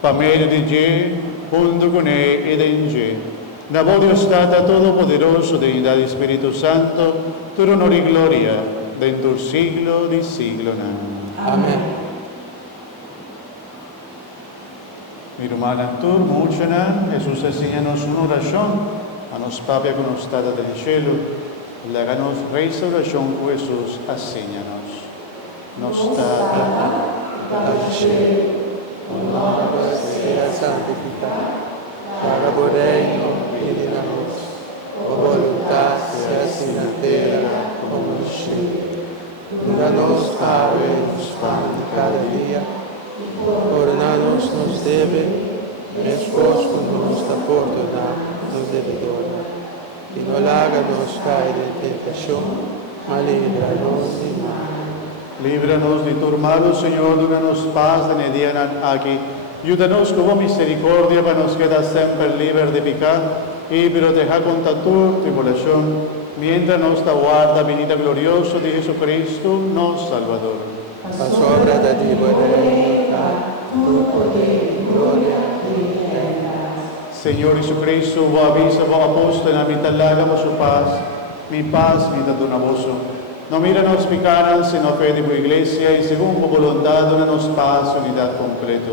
pa medio de je, junto con él y en je. Na voz Dios Tata Todopoderoso, Deidad y Espíritu Santo, tu honor y gloria, dentro del siglo de siglo. Amén. Mi hermana tur muchana, Jesús enseñanos una oración, a nos papia con usted del cielo, le haganos restauración con Jesús, enseñanos. Nos Dal cielo, un nome sia santificato, para o reino vieni a nos, o voluntà sia assim na terra como no cielo. Danos ave nos pão de cada dia, ordenanos nos deve, mesmo nos da porta nos devedora, e não haga-nos cair em tentação, mas livra-nos do mal. Líbranos de tu malo, Señor, danos paz de día aquí. Ayúdanos con misericordia para nos quedar siempre libres de pecado y proteger contra tu tribulación, mientras nos aguarda venida gloriosa de Jesucristo, nuestro Salvador. La sobra da Dio tu poder y gloria Señor Jesucristo, vos avisa, vos apóstol, en la mitad lágamos su paz, mi paz, mi da donamoso. No míranos picaran, sino fe de tu iglesia, y según tu voluntad, danos paz, unidad completo.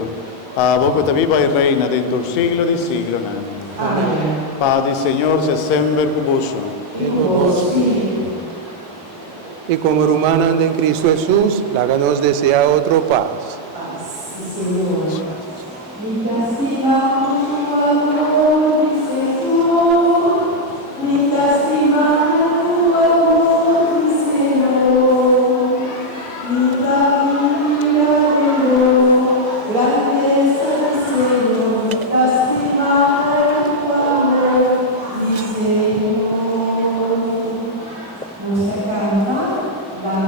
A vos que viva y reina dentro del siglo de siglo. Amén. Padre, Señor, se siempre con vos. Y como hermanos en Cristo Jesús, háganos desear otro paz.